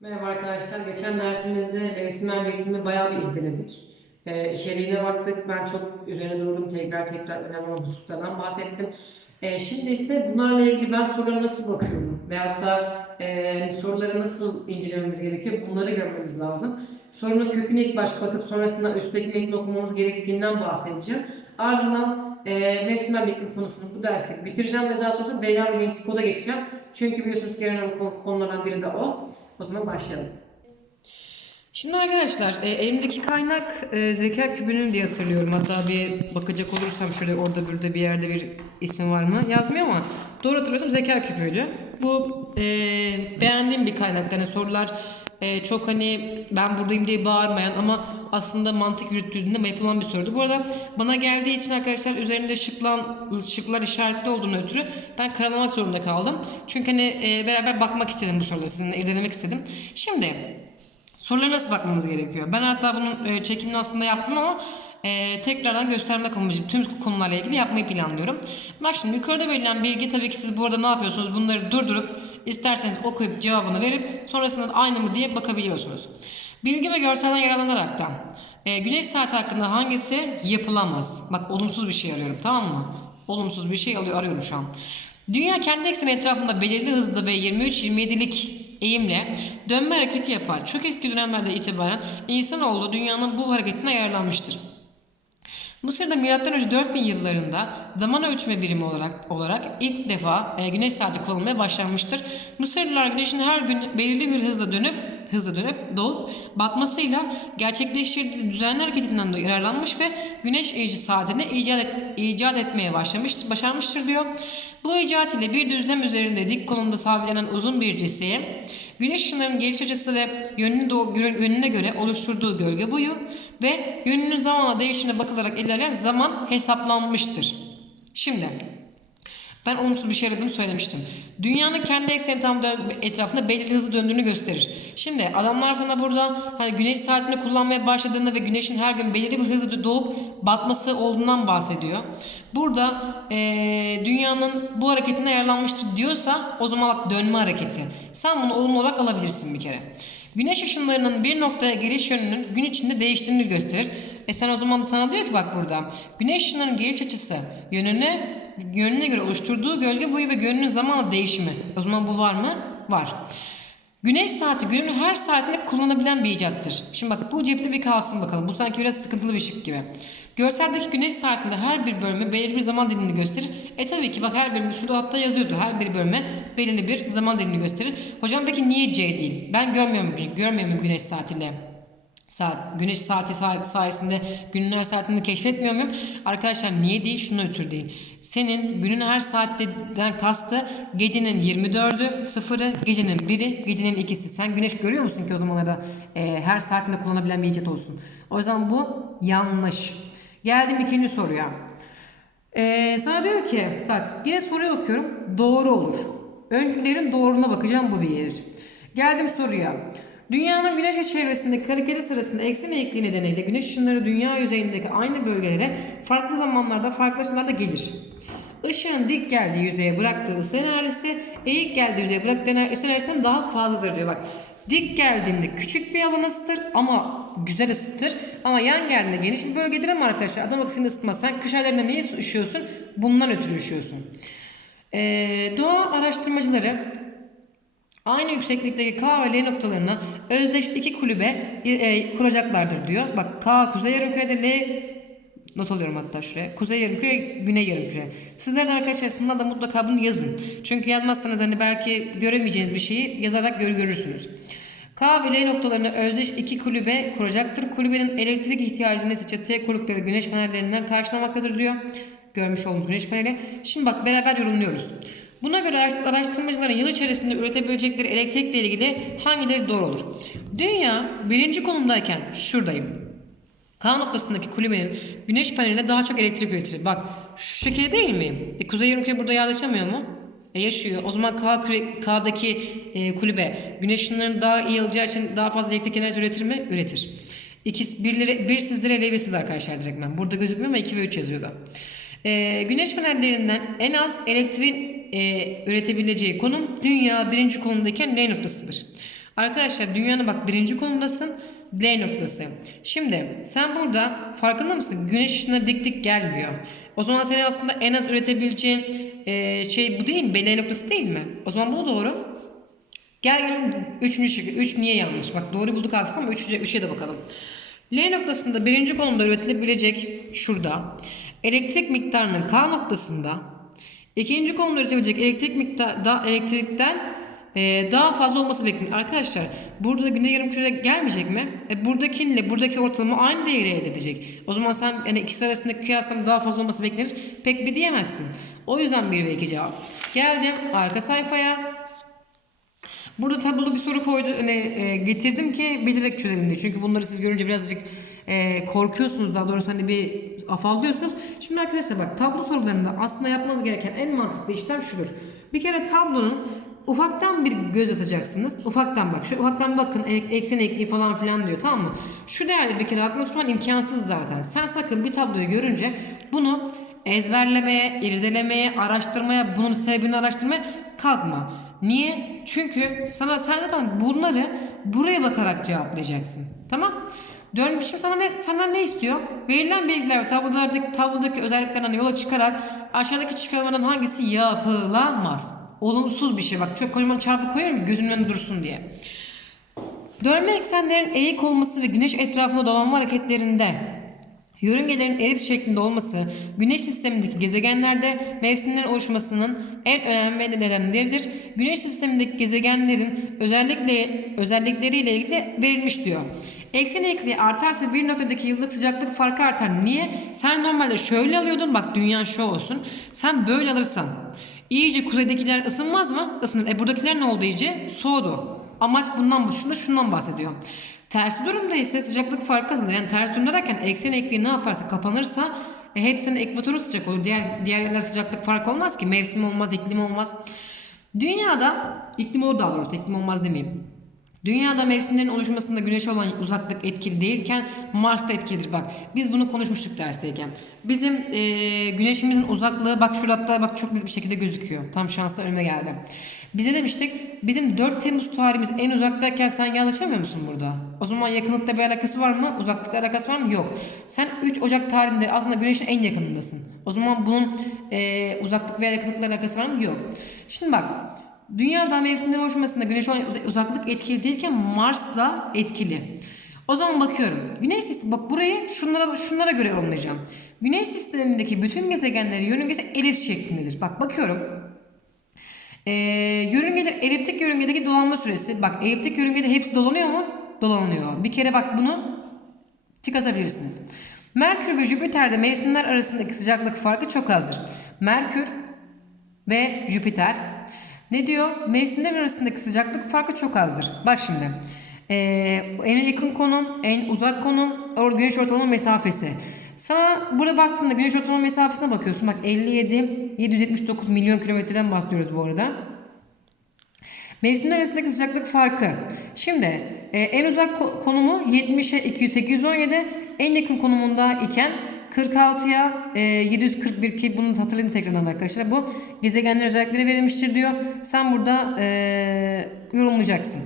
Merhaba arkadaşlar. Geçen dersimizde mevsimler birikimi bayağı bir irdeledik. Ee, içeriğine baktık. Ben çok üzerine durdum. Tekrar tekrar önemli olan hususlardan bahsettim. Ee, şimdi ise bunlarla ilgili ben sorulara nasıl bakıyorum? Veyahut da e, soruları nasıl incelememiz gerekiyor? Bunları görmemiz lazım. Sorunun köküne ilk baş bakıp sonrasında üstteki metni okumamız gerektiğinden bahsedeceğim. Ardından e, mevsimler birikimi konusunu bu dersi bitireceğim ve daha sonra DNA ve genetik koda geçeceğim. Çünkü biliyorsunuz ki konu- konulardan biri de o. O zaman başlayalım. Şimdi arkadaşlar e, elimdeki kaynak e, zeka küpünün diye hatırlıyorum. Hatta bir bakacak olursam şöyle orada burada bir yerde bir ismi var mı yazmıyor ama doğru hatırlıyorsam zeka küpüydü. Bu e, beğendiğim bir kaynak. Yani sorular e, çok hani ben buradayım diye bağırmayan ama aslında mantık yürüttüğünde yapılan bir soruydu. Bu arada bana geldiği için arkadaşlar üzerinde şıklan, şıklar işaretli olduğunu ötürü ben karalamak zorunda kaldım. Çünkü hani e, beraber bakmak istedim bu soruları sizinle irdelemek istedim. Şimdi Sorulara nasıl bakmamız gerekiyor? Ben hatta bunun e, çekimini aslında yaptım ama e, tekrardan göstermek amacı tüm konularla ilgili yapmayı planlıyorum. Bak şimdi yukarıda verilen bilgi tabii ki siz burada ne yapıyorsunuz? Bunları durdurup isterseniz okuyup cevabını verip sonrasında da aynı mı diye bakabiliyorsunuz. Bilgi ve görselden yararlanarak da e, güneş saati hakkında hangisi yapılamaz? Bak olumsuz bir şey arıyorum tamam mı? Olumsuz bir şey alıyor, arıyorum şu an. Dünya kendi ekseni etrafında belirli hızda ve 23-27'lik eğimle dönme hareketi yapar. Çok eski dönemlerde itibaren insanoğlu dünyanın bu hareketine ayarlanmıştır. Mısır'da M.Ö. 4000 yıllarında zaman ölçme birimi olarak olarak ilk defa e, güneş saati kullanılmaya başlanmıştır. Mısırlılar güneşin her gün belirli bir hızla dönüp hızla dönüp doğup batmasıyla gerçekleştirdiği düzenli hareketinden dolayı yararlanmış ve güneş eğici saatini icat, et, icat etmeye başlamıştır, başarmıştır diyor. Bu icat ile bir düzlem üzerinde dik konumda sabitlenen uzun bir ciseye güneş ışınlarının geliş açısı ve yönünü doğu, yönüne göre oluşturduğu gölge boyu ve yönünün zamanla değişimine bakılarak ilerleyen zaman hesaplanmıştır. Şimdi ben olumsuz bir şey aradığımı söylemiştim. Dünyanın kendi ekseni tam etrafında belirli hızlı döndüğünü gösterir. Şimdi adamlar sana burada hani güneş saatini kullanmaya başladığında ve güneşin her gün belirli bir hızla doğup batması olduğundan bahsediyor. Burada eee, dünyanın bu hareketine ayarlanmıştır diyorsa o zaman bak dönme hareketi. Sen bunu olumlu olarak alabilirsin bir kere. Güneş ışınlarının bir noktaya geliş yönünün gün içinde değiştiğini gösterir. E sen o zaman sana diyor ki bak burada. Güneş ışınlarının geliş açısı yönüne yönüne göre oluşturduğu gölge boyu ve yönünün zamanla değişimi. O zaman bu var mı? Var. Güneş saati günün her saatinde kullanabilen bir icattır. Şimdi bak bu cepte bir kalsın bakalım. Bu sanki biraz sıkıntılı bir şık gibi. Görseldeki güneş saatinde her bir bölme belirli bir zaman dilimini gösterir. E tabii ki bak her bölümü şurada hatta yazıyordu. Her bir bölme belirli bir zaman dilimini gösterir. Hocam peki niye C değil? Ben görmüyorum, görmüyorum güneş saatiyle saat, güneş saati saat sayesinde günün her saatini keşfetmiyor muyum? Arkadaşlar niye değil? Şunu ötürü değil. Senin günün her saatten kastı gecenin 24'ü, sıfırı, gecenin 1'i, gecenin 2'si. Sen güneş görüyor musun ki o zamanlarda e, her saatinde kullanabilen bir icat olsun? O yüzden bu yanlış. Geldim ikinci soruya. Ee, sana diyor ki bak yine soruyu okuyorum doğru olur. Öncülerin doğruna bakacağım bu bir. Geldim soruya. Dünyanın güneş çevresindeki hareketi sırasında eksen eğikliği nedeniyle güneş ışınları dünya yüzeyindeki aynı bölgelere farklı zamanlarda farklı açılarda gelir. Işığın dik geldiği yüzeye bıraktığı ısı enerjisi eğik geldiği yüzeye bıraktığı ısı enerjisinden daha fazladır diyor bak. Dik geldiğinde küçük bir alan ısıtır ama güzel ısıtır. Ama yan geldiğinde geniş bir bölgedir ama arkadaşlar adam bak seni ısıtmaz. Sen kış aylarında niye üşüyorsun? Bundan ötürü üşüyorsun. Ee, doğa araştırmacıları aynı yükseklikteki K ve L noktalarına özdeş iki kulübe e, kuracaklardır diyor. Bak K kuzey yarımkürede L not alıyorum hatta şuraya. Kuzey yarımküre, güney yarımküre. Sizler de arkadaşlar aslında da mutlaka bunu yazın. Çünkü yazmazsanız hani belki göremeyeceğiniz bir şeyi yazarak gör görürsünüz. K ve L noktalarına özdeş iki kulübe kuracaktır. Kulübenin elektrik ihtiyacını ise çatıya kurdukları güneş panellerinden karşılamaktadır diyor. Görmüş olduğunuz güneş paneli. Şimdi bak beraber yorumluyoruz. Buna göre araş- araştırmacıların yıl içerisinde üretebilecekleri elektrikle ilgili hangileri doğru olur? Dünya birinci konumdayken şuradayım. K noktasındaki kulübenin güneş paneline daha çok elektrik üretir. Bak şu şekilde değil mi? E, Kuzey yarımküre burada yerleşemiyor mu? E, yaşıyor. O zaman K, K'daki e, kulübe güneş ışınlarını daha iyi alacağı için daha fazla elektrik enerjisi üretir mi? Üretir. İkisi, birleri, bir sizlere levesiz arkadaşlar direktmen. Burada gözükmüyor ama 2 ve 3 yazıyor da. E, güneş panellerinden en az elektriğin e, üretebileceği konum dünya birinci konumdayken L noktasıdır. Arkadaşlar dünyanın bak birinci konumdasın. L noktası. Şimdi sen burada farkında mısın? Güneş ışınları dik dik gelmiyor. O zaman senin aslında en az üretebileceğin eee, şey bu değil mi? L noktası değil mi? O zaman bu doğru. Gel gelelim üçüncü şıkkı. Üç niye yanlış? Bak doğru bulduk aslında ama üçüncü, üçe de bakalım. L noktasında birinci konumda üretilebilecek şurada. Elektrik miktarının K noktasında ikinci konumda üretebilecek elektrik miktar elektrikten e, daha fazla olması bekleniyor. Arkadaşlar burada da güney yarımkürede gelmeyecek mi? E, buradakiyle buradaki ortalama aynı değeri elde edecek. O zaman sen yani ikisi arasındaki kıyaslama daha fazla olması beklenir. Pek bir diyemezsin. O yüzden 1 ve 2 cevap. Geldim arka sayfaya. Burada tablolu bir soru koydu, hani, e, getirdim ki bilerek çözelim diye. Çünkü bunları siz görünce birazcık e, korkuyorsunuz. Daha doğrusu hani bir afallıyorsunuz. Şimdi arkadaşlar bak tablo sorularında aslında yapmanız gereken en mantıklı işlem şudur. Bir kere tablonun ufaktan bir göz atacaksınız. Ufaktan bak. Şu ufaktan bakın eksen ekliği falan filan diyor tamam mı? Şu değerli bir kere aklına tutman imkansız zaten. Sen sakın bir tabloyu görünce bunu ezberlemeye, irdelemeye, araştırmaya, bunun sebebini araştırmaya kalkma. Niye? Çünkü sana sen zaten bunları buraya bakarak cevaplayacaksın. Tamam? Dön, şimdi sana ne, senden ne istiyor? Verilen bilgiler ve tablodaki, tablodaki özelliklerden yola çıkarak aşağıdaki çıkarmadan hangisi yapılamaz? Olumsuz bir şey. Bak çok kocaman çarpı koyuyorum ki gözünün önünde dursun diye. Dönme eksenlerin eğik olması ve güneş etrafında dolanma hareketlerinde yörüngelerin elips şeklinde olması güneş sistemindeki gezegenlerde mevsimlerin oluşmasının en önemli nedenleridir. Güneş sistemindeki gezegenlerin özellikle özellikleriyle ilgili verilmiş diyor. Eksen eğikliği artarsa bir noktadaki yıllık sıcaklık farkı artar. Niye? Sen normalde şöyle alıyordun bak dünya şu olsun. Sen böyle alırsan iyice kuzeydekiler ısınmaz mı? Isınır. E buradakiler ne oldu iyice? Soğudu. Amaç bundan, şunda şundan bahsediyor. Tersi durumda ise sıcaklık farkı azalır. Yani ters durumda derken eksen eğikliği ne yaparsa kapanırsa e, hepsinin ekvatoru sıcak olur. Diğer diğer yerler sıcaklık farkı olmaz ki. Mevsim olmaz, iklim olmaz. Dünyada iklim olur daha doğrusu iklim olmaz demeyeyim. Dünyada mevsimlerin oluşmasında güneşe olan uzaklık etkili değilken Mars'ta etkilidir. Bak biz bunu konuşmuştuk dersteyken. Bizim eee, güneşimizin uzaklığı bak şurada hatta bak çok net bir şekilde gözüküyor. Tam şansla önüme geldi. Bize demiştik bizim 4 Temmuz tarihimiz en uzaktayken sen yanlışamıyor musun burada? O zaman yakınlıkta bir alakası var mı? Uzaklıkla alakası var mı? Yok. Sen 3 Ocak tarihinde aslında güneşin en yakınındasın. O zaman bunun eee, uzaklık veya yakınlıkla alakası var mı? Yok. Şimdi bak Dünyada mevsimlerin oluşmasında güneş uzaklık etkili değilken Mars da etkili. O zaman bakıyorum. Güneş sistemi bak burayı şunlara şunlara göre yorumlayacağım. Güneş sistemindeki bütün gezegenlerin yörüngesi elips şeklindedir. Bak bakıyorum. Ee, yörüngeler eliptik yörüngedeki dolanma süresi. Bak eliptik yörüngede hepsi dolanıyor mu? Dolanıyor. Bir kere bak bunu tik atabilirsiniz. Merkür ve Jüpiter'de mevsimler arasındaki sıcaklık farkı çok azdır. Merkür ve Jüpiter. Ne diyor? Mevsimler arasındaki sıcaklık farkı çok azdır. Bak şimdi. Ee, en yakın konum, en uzak konum, güneş ortalama mesafesi. Sana burada baktığında güneş ortalama mesafesine bakıyorsun. Bak 57, 779 milyon kilometreden bahsediyoruz bu arada. Mevsimler arasındaki sıcaklık farkı. Şimdi e, en uzak ko- konumu 70'e 200, 817. En yakın konumunda iken 46'ya e, 741 ki bunu hatırlayın tekrardan arkadaşlar. Bu gezegenler özellikleri verilmiştir diyor. Sen burada e, yorumlayacaksın.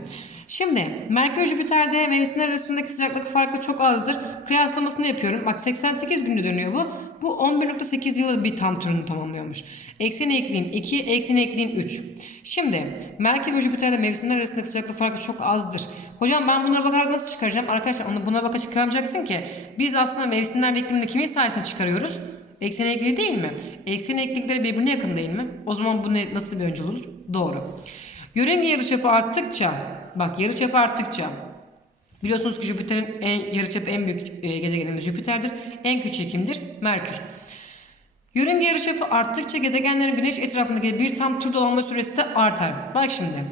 Şimdi Merkür Jüpiter'de mevsimler arasındaki sıcaklık farkı çok azdır. Kıyaslamasını yapıyorum. Bak 88 günde dönüyor bu. Bu 11.8 yılı bir tam turunu tamamlıyormuş. Eksen eğikliğin 2, eksen eğikliğin 3. Şimdi Merkür ve Jüpiter'de mevsimler arasındaki sıcaklık farkı çok azdır. Hocam ben bunlara bakarak nasıl çıkaracağım? Arkadaşlar onu buna bakarak çıkaramayacaksın ki. Biz aslında mevsimler ve iklimini kimin sayesinde çıkarıyoruz? Eksen eğikliği değil mi? Eksen eğiklikleri birbirine yakın değil mi? O zaman bu ne, nasıl bir öncül olur? Doğru. Yörünge yarıçapı arttıkça, bak yarıçapı arttıkça Biliyorsunuz ki Jüpiter'in en yarıçapı en büyük e, gezegenimiz Jüpiter'dir. En küçüğü kimdir? Merkür. Yörünge yarıçapı arttıkça gezegenlerin güneş etrafındaki bir tam tur dolanma süresi de artar. Bak şimdi.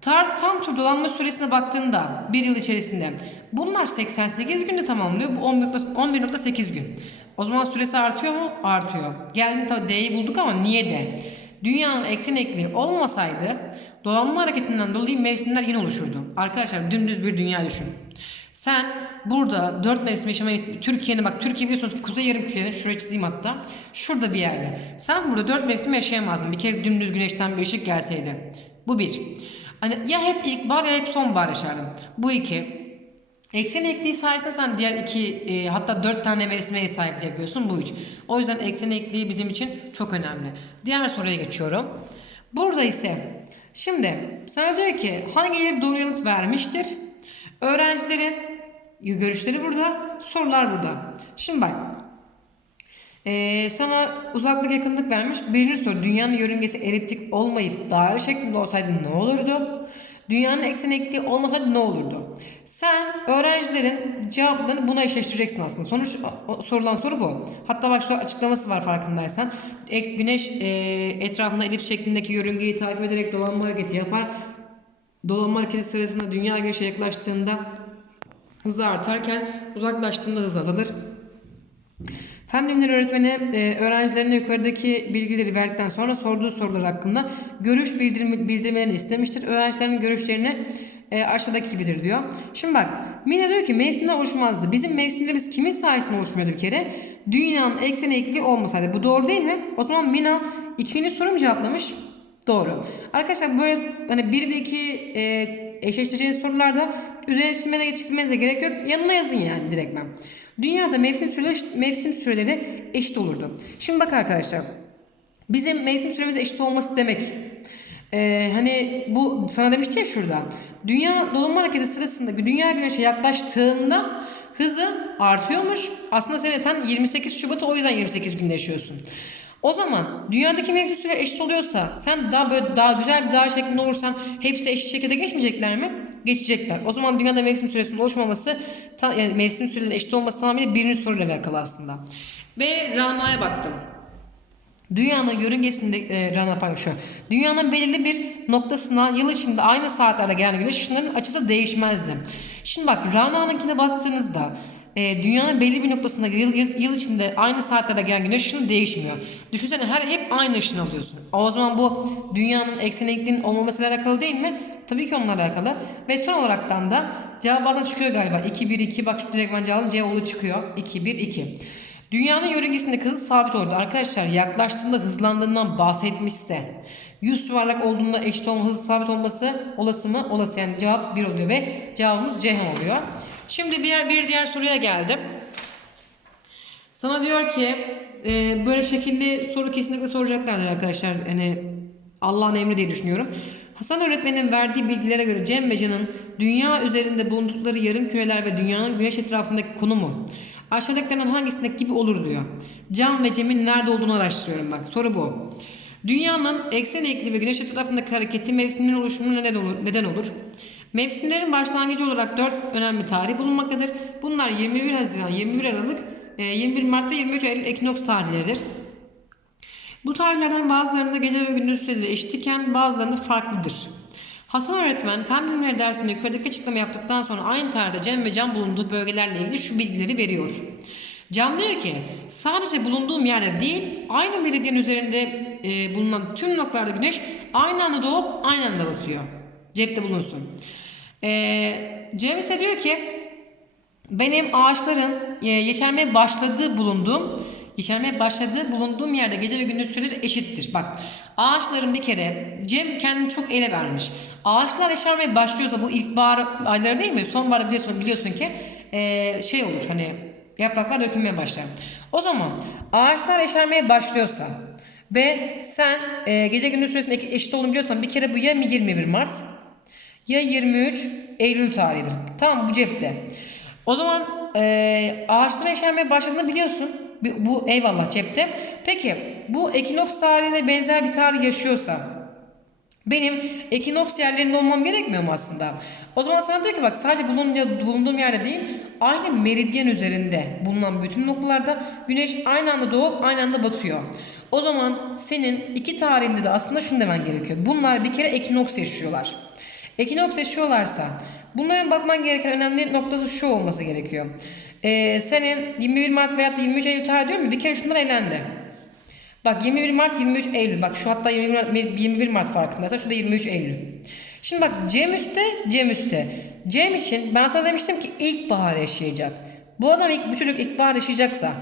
Tar, tam tur dolanma süresine baktığında bir yıl içerisinde bunlar 88 günde tamamlıyor. Bu 11.8 11.8 gün. O zaman süresi artıyor mu? Artıyor. Geldim tabii D'yi bulduk ama niye D? Dünyanın eksen ekliği olmasaydı dolanma hareketinden dolayı mevsimler yine oluşurdu. Arkadaşlar dümdüz bir dünya düşün. Sen burada dört mevsim yaşamayı Türkiye'nin bak Türkiye biliyorsunuz ki kuzey yarımkürede şuraya çizeyim hatta. Şurada bir yerde. Sen burada dört mevsim yaşayamazdın. Bir kere dümdüz güneşten bir ışık gelseydi. Bu bir. Hani ya hep ilkbahar ya hep sonbahar yaşardım. Bu iki. Eksen ekliği sayesinde sen diğer iki e, hatta dört tane mevsime ev sahipliği yapıyorsun bu üç. O yüzden eksen ekliği bizim için çok önemli. Diğer soruya geçiyorum. Burada ise şimdi sana diyor ki hangileri doğru yanıt vermiştir? Öğrencilerin görüşleri burada, sorular burada. Şimdi bak ee, sana uzaklık yakınlık vermiş. Birinci soru dünyanın yörüngesi eliptik olmayıp daire şeklinde olsaydı ne olurdu? Dünyanın eksen ekliği olmasaydı ne olurdu? Sen öğrencilerin cevaplarını buna eşleştireceksin aslında. Sonuç sorulan soru bu. Hatta bak şu açıklaması var farkındaysan. Güneş e, etrafında elips şeklindeki yörüngeyi takip ederek dolanma hareketi yapar. Dolanma hareketi sırasında dünya güneşe yaklaştığında hızı artarken uzaklaştığında hız azalır. Fen bilimleri öğretmeni e, öğrencilerine yukarıdaki bilgileri verdikten sonra sorduğu sorular hakkında görüş bildirmelerini istemiştir. Öğrencilerin görüşlerini e, aşağıdaki gibidir diyor. Şimdi bak Mina diyor ki mevsimler oluşmazdı. Bizim mevsimlerimiz kimin sayesinde oluşmuyordu bir kere? Dünyanın ekseni ekli olmasaydı. Bu doğru değil mi? O zaman Mina ikinci soru mu cevaplamış? Doğru. Arkadaşlar böyle hani 1 ve 2 e, eşleştireceğiniz sorularda üzerine çizmene çizmenize gerek yok. Yanına yazın yani direktmen. Dünyada mevsim süreleri, mevsim süreleri eşit olurdu. Şimdi bak arkadaşlar. Bizim mevsim süremiz eşit olması demek. Ee, hani bu sana demiştim ya şurada. Dünya dolunma hareketi sırasında dünya güneşe yaklaştığında hızı artıyormuş. Aslında sen zaten 28 Şubat'ı o yüzden 28 gün yaşıyorsun. O zaman dünyadaki mevsim süreleri eşit oluyorsa sen daha böyle daha güzel bir dağ şeklinde olursan hepsi eşit şekilde geçmeyecekler mi? Geçecekler. O zaman dünyada mevsim süresinin oluşmaması yani mevsim sürelerinin eşit olması tamamıyla birinci soruyla alakalı aslında. Ve Rana'ya baktım. Dünyanın yörüngesinde e, Rana pardon şu. Dünyanın belirli bir noktasına yıl içinde aynı saatlerde gelen güneş ışınlarının açısı değişmezdi. Şimdi bak Rana'nınkine baktığınızda e, dünyanın belli bir noktasında yıl, yıl, yıl içinde aynı saatlerde gelen güneş ışını değişmiyor. Düşünsene her hep aynı ışını alıyorsun. O zaman bu dünyanın eksenlikliğinin olmamasıyla alakalı değil mi? Tabii ki onunla alakalı. Ve son olaraktan da cevap bazen çıkıyor galiba. 2 1 2 bak şu direkt ben cevabım C oldu çıkıyor. 2 1 2. Dünyanın yörüngesinde hızı sabit oldu. Arkadaşlar yaklaştığında hızlandığından bahsetmişse 100 yuvarlak olduğunda eşit olma hızı sabit olması olası mı? Olası yani cevap 1 oluyor ve cevabımız Ceyhan oluyor. Şimdi bir, bir diğer soruya geldim. Sana diyor ki e, böyle şekilli soru kesinlikle soracaklardır arkadaşlar. Hani Allah'ın emri diye düşünüyorum. Hasan öğretmenin verdiği bilgilere göre Cem ve Can'ın dünya üzerinde bulundukları yarım küreler ve dünyanın güneş etrafındaki konumu aşağıdakilerden hangisindeki gibi olur diyor. Can ve Cem'in nerede olduğunu araştırıyorum bak. Soru bu. Dünyanın eksen ekli ve güneş etrafındaki hareketi mevsimlerin oluşumuna? Neden olur? Mevsimlerin başlangıcı olarak dört önemli tarih bulunmaktadır. Bunlar 21 Haziran, 21 Aralık, e, 21 Mart ve 23 Eylül ekinoks tarihleridir. Bu tarihlerden bazılarında gece ve gündüz süreleri eşit iken bazılarında farklıdır. Hasan öğretmen fen bilimleri dersinde yukarıdaki açıklama yaptıktan sonra aynı tarihte Cem ve Can bulunduğu bölgelerle ilgili şu bilgileri veriyor. Can diyor ki sadece bulunduğum yerde değil aynı meridyen üzerinde e, bulunan tüm noktalarda güneş aynı anda doğup aynı anda batıyor. Cepte bulunsun. E, Cem diyor ki benim ağaçların e, yeşermeye başladığı bulunduğum yeşermeye başladığı bulunduğum yerde gece ve gündüz süreleri eşittir. Bak ağaçların bir kere Cem kendini çok ele vermiş. Ağaçlar yeşermeye başlıyorsa bu ilkbahar ayları değil mi? Sonbahar biliyorsun, biliyorsun ki e, şey olur hani yapraklar dökülmeye başlar. O zaman ağaçlar yeşermeye başlıyorsa ve sen e, gece gündüz süresinin eşit olduğunu biliyorsan bir kere bu ya 21 Mart ya 23 Eylül tarihidir. Tamam bu cepte. O zaman e, ağaçların yeşermeye başladığını biliyorsun. Bu, eyvallah cepte. Peki bu ekinoks tarihine benzer bir tarih yaşıyorsa benim ekinoks yerlerinde olmam gerekmiyor mu aslında? O zaman sana diyor ki bak sadece bulunduğum yerde değil aynı meridyen üzerinde bulunan bütün noktalarda güneş aynı anda doğup aynı anda batıyor. O zaman senin iki tarihinde de aslında şunu demen gerekiyor. Bunlar bir kere ekinoks yaşıyorlar. Ekinoks yaşıyorlarsa bunların bakman gereken önemli noktası şu olması gerekiyor. Ee, senin 21 Mart veya 23 Eylül tarihi diyorum bir kere şundan elendi. Bak 21 Mart 23 Eylül. Bak şu hatta 21 Mart, 21 Mart farkındaysan şurada 23 Eylül. Şimdi bak Cem üstte, Cem üstte. Cem için ben sana demiştim ki ilkbahar yaşayacak. Bu adam ilk, bu çocuk ilkbahar yaşayacaksa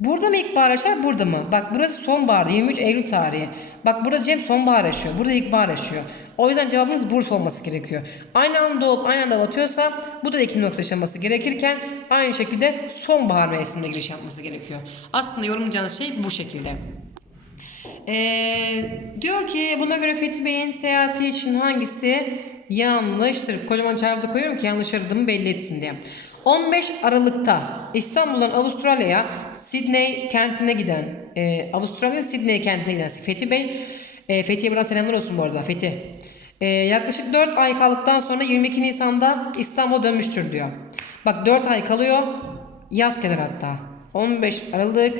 burada mı ilkbahar yaşar burada mı? Bak burası sonbahar 23 Eylül tarihi. Bak burada Cem sonbahar yaşıyor. Burada ilkbahar yaşıyor. O yüzden cevabımız Bursa olması gerekiyor. Aynı anda doğup aynı anda batıyorsa bu da Ekim noktası yaşaması gerekirken aynı şekilde sonbahar mevsiminde giriş yapması gerekiyor. Aslında yorumlayacağınız şey bu şekilde. Ee, diyor ki buna göre Fethi Bey'in seyahati için hangisi yanlıştır? Kocaman çarpıda koyuyorum ki yanlış aradığımı belli etsin diye. 15 Aralık'ta İstanbul'dan Avustralya'ya Sydney kentine giden, e, Avustralya'nın Sydney kentine giden Fethi Bey, e, Fethi'ye buradan selamlar olsun bu arada Fethi. E, yaklaşık 4 ay kaldıktan sonra 22 Nisan'da İstanbul'a dönmüştür diyor. Bak 4 ay kalıyor, yaz kenarı hatta. 15 Aralık,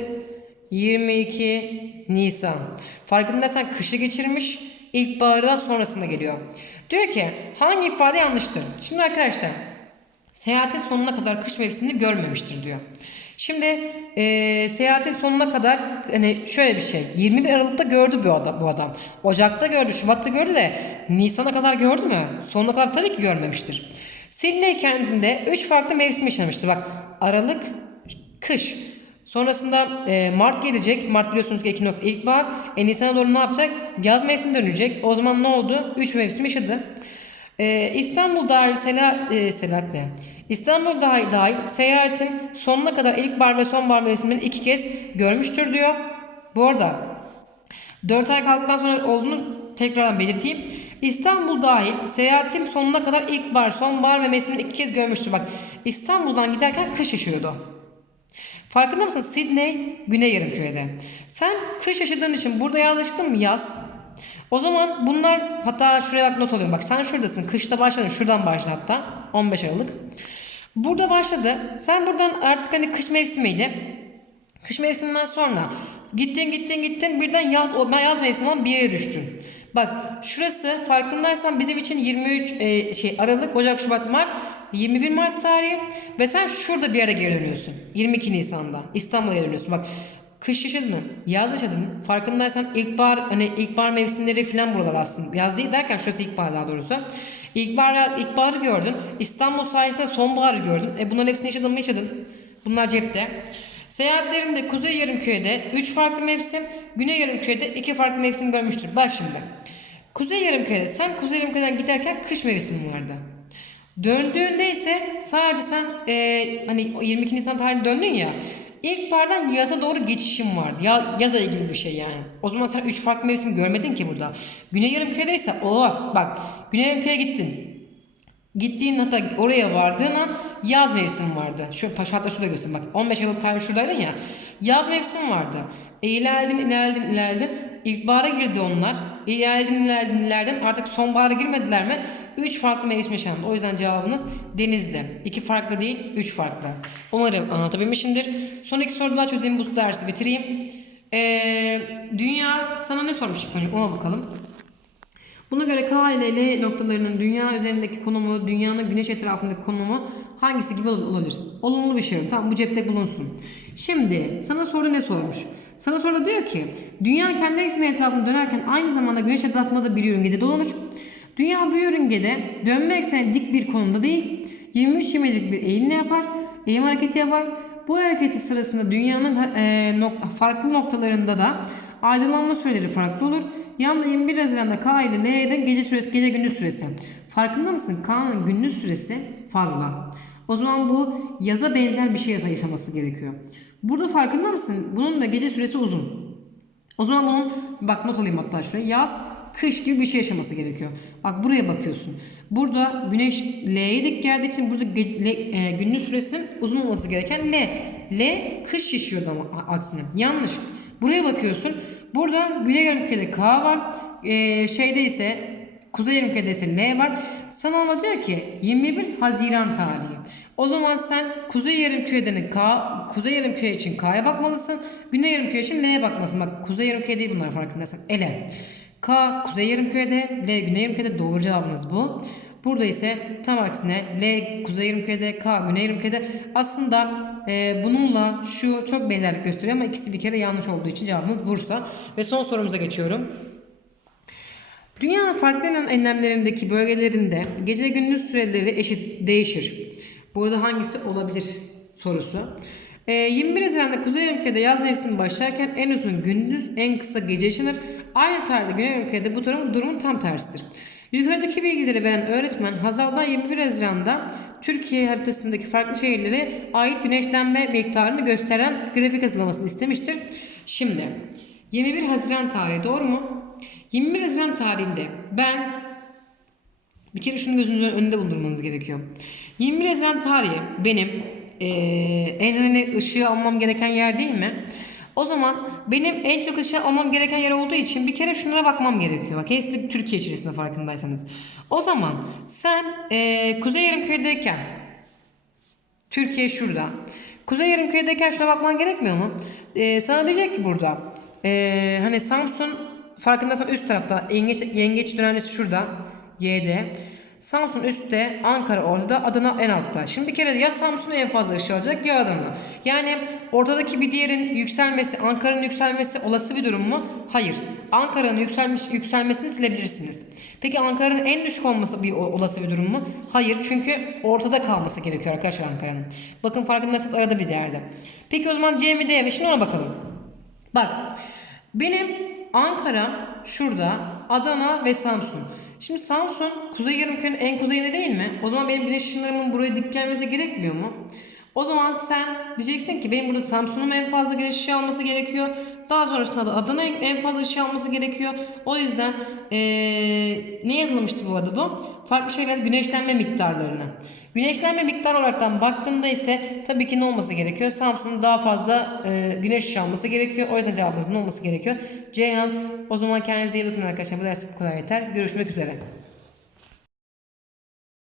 22 Nisan. Farkındaysan kışı geçirmiş, ilkbahardan sonrasında geliyor. Diyor ki hangi ifade yanlıştır? Şimdi arkadaşlar seyahatin sonuna kadar kış mevsimini görmemiştir diyor. Şimdi e, seyahatin sonuna kadar hani şöyle bir şey 21 Aralık'ta gördü bu adam, bu adam. Ocak'ta gördü, Şubat'ta gördü de Nisan'a kadar gördü mü? Sonuna kadar tabii ki görmemiştir. Sydney kentinde 3 farklı mevsim yaşamıştır. Bak Aralık, kış. Sonrasında e, Mart gelecek. Mart biliyorsunuz ki Ekim nokta ilkbahar. E, Nisan'a doğru ne yapacak? Yaz mevsimi dönecek. O zaman ne oldu? 3 mevsim yaşadı. E, İstanbul dahil sela, e, seyahat ne? İstanbul dahil, dahil seyahatin sonuna kadar ilkbahar ve sonbahar mevsimini iki kez görmüştür diyor. Bu arada 4 ay kaldıktan sonra olduğunu tekrardan belirteyim. İstanbul dahil seyahatin sonuna kadar ilkbahar, sonbahar ve mevsimini iki kez görmüştür. Bak İstanbul'dan giderken kış yaşıyordu. Farkında mısın? Sydney Güney Yarımküre'de. Sen kış yaşadığın için burada yaz mı? Yaz. O zaman bunlar hatta şuraya not alıyorum. Bak sen şuradasın. Kışta başladın. Şuradan başla hatta. 15 Aralık. Burada başladı. Sen buradan artık hani kış mevsimiydi. Kış mevsiminden sonra gittin gittin gittin birden yaz yaz mevsiminden bir yere düştün. Bak şurası farkındaysan bizim için 23 e, şey Aralık, Ocak, Şubat, Mart 21 Mart tarihi ve sen şurada bir yere geri dönüyorsun. 22 Nisan'da İstanbul'a geri dönüyorsun. Bak kış yaşadın, yaz yaşadın. Farkındaysan ilkbahar hani ilkbahar mevsimleri falan buralar aslında. Yaz değil derken şurası ilkbahar daha doğrusu. İlkbahar, ilkbaharı gördün. İstanbul sayesinde sonbaharı gördün. E bunların hepsini yaşadın mı yaşadın. Bunlar cepte. Seyahatlerimde Kuzey Yarımküre'de 3 farklı mevsim, Güney Yarımküre'de 2 farklı mevsim görmüştür. Bak şimdi. Kuzey Yarımküre'de sen Kuzey Yarımküre'den giderken kış mevsimi vardı. Döndüğünde ise sadece sen e, hani o 22 Nisan tarihinde döndün ya. İlkbahardan yaza doğru geçişim vardı. Ya, yaz ayı gibi bir şey yani. O zaman sen 3 farklı mevsim görmedin ki burada. Güney Yarımküre'de ise o bak Güney Yarımküre'ye gittin. Gittiğin hatta oraya vardığın an yaz mevsimi vardı. Şu hatta şurada göstereyim bak. 15 Aralık tarihi şuradaydın ya. Yaz mevsimi vardı. E, ilerledin, ilerledin, ilerledin. İlkbahara girdi onlar. İlerledin, ilerledin, ilerledin. Artık sonbahara girmediler mi? 3 farklı mevsim yaşandı. O yüzden cevabınız Denizli. 2 farklı değil, 3 farklı. Umarım anlatabilmişimdir. Son iki soru daha çözeyim bu dersi bitireyim. Ee, dünya sana ne sormuştuk önce ona bakalım. Buna göre K ile L noktalarının dünya üzerindeki konumu, dünyanın güneş etrafındaki konumu hangisi gibi olabilir? Olumlu bir şey. Tamam bu cepte bulunsun. Şimdi sana soru ne sormuş? Sana soruda diyor ki dünya kendi ekseni etrafında dönerken aynı zamanda güneş etrafında da bir yörüngede dolanır. Dünya bu yörüngede dönme ekseni dik bir konumda değil. 23 20'lik bir eğimle yapar. Eğim hareketi yapar. Bu hareketi sırasında dünyanın e, nokta, farklı noktalarında da aydınlanma süreleri farklı olur. Yanında 21 Haziran'da K ile L'de gece süresi, gece gündüz süresi. Farkında mısın? K'nın gündüz süresi fazla. O zaman bu yaza benzer bir şey yaşaması gerekiyor. Burada farkında mısın? Bunun da gece süresi uzun. O zaman bunun bak not alayım hatta şuraya. Yaz, kış gibi bir şey yaşaması gerekiyor. Bak buraya bakıyorsun. Burada güneş L'ye dik geldiği için burada ge- L- e, gündüz süresinin uzun olması gereken L. L kış yaşıyordu ama aksine. Yanlış. Buraya bakıyorsun. Burada Güney Yarımküre'de K var. E, şeyde ise Kuzey Yarımküre'de ise L var. Sana ama diyor ki 21 Haziran tarihi. O zaman sen Kuzey Yarımküre'den K, Kuzey Yarımküre için K'ya bakmalısın. Güney Yarımküre için L'ye bakmalısın. Bak Kuzey Yarımküre değil bunlar farkındaysan. Ele. K Kuzey Yarımküre'de, L Güney Yarımküre'de doğru cevabımız bu. Burada ise tam aksine L Kuzey Yarımküre'de, K Güney Yarımküre'de. Aslında e, bununla şu çok benzerlik gösteriyor ama ikisi bir kere yanlış olduğu için cevabımız Bursa. Ve son sorumuza geçiyorum. Dünyanın farklı enlemlerindeki bölgelerinde gece gündüz süreleri eşit değişir. Burada hangisi olabilir sorusu. Ee, 21 Haziran'da Kuzey Yarımküre'de yaz mevsimi başlarken en uzun gündüz, en kısa gece yaşanır. Aynı tarihte Güney Yarımküre'de bu durum durumun tam tersidir. Yukarıdaki bilgileri veren öğretmen Hazal'dan 21 Haziran'da Türkiye haritasındaki farklı şehirlere ait güneşlenme miktarını gösteren grafik hazırlamasını istemiştir. Şimdi 21 Haziran tarihi doğru mu? 21 Haziran tarihinde ben bir kere şunu gözünüzün önünde bulundurmanız gerekiyor. 21 Haziran tarihi benim eee, en önemli ışığı almam gereken yer değil mi? O zaman benim en çok ışığı almam gereken yer olduğu için bir kere şunlara bakmam gerekiyor. Bak hepsi Türkiye içerisinde farkındaysanız. O zaman sen eee Kuzey Yarımköy'deyken Türkiye şurada. Kuzey Yarımköy'deyken şuna bakman gerekmiyor mu? Ee, sana diyecek ki burada. ee, hani Samsun farkındaysan üst tarafta. Yengeç, yengeç dönemlisi şurada. Y'de. Samsun üstte, Ankara ortada, Adana en altta. Şimdi bir kere ya Samsun en fazla ışığı alacak ya Adana. Yani ortadaki bir diğerin yükselmesi, Ankara'nın yükselmesi olası bir durum mu? Hayır. Ankara'nın yükselmiş, yükselmesini silebilirsiniz. Peki Ankara'nın en düşük olması bir olası bir durum mu? Hayır. Çünkü ortada kalması gerekiyor arkadaşlar Ankara'nın. Bakın farkındaysanız arada bir yerde. Peki o zaman C mi D mi? Şimdi ona bakalım. Bak benim Ankara şurada, Adana ve Samsun. Şimdi Samsun Kuzey Yarımküre'nin en kuzeyinde değil mi? O zaman benim güneş ışınlarımın buraya dik gelmesi gerekmiyor mu? O zaman sen diyeceksin ki benim burada Samsun'un en fazla güneş ışığı alması gerekiyor. Daha sonrasında da Adana en- fazla ışığı alması gerekiyor. O yüzden eee, ne yazılmıştı bu adı bu? Farklı şeylerde güneşlenme miktarlarını. Güneşlenme miktarı olaraktan baktığında ise tabii ki ne olması gerekiyor? Samsun'un daha fazla e, güneş ışığı gerekiyor. O yüzden cevabımız ne olması gerekiyor? Ceyhan. O zaman kendinize iyi bakın arkadaşlar. Bu ders bu kadar yeter. Görüşmek üzere.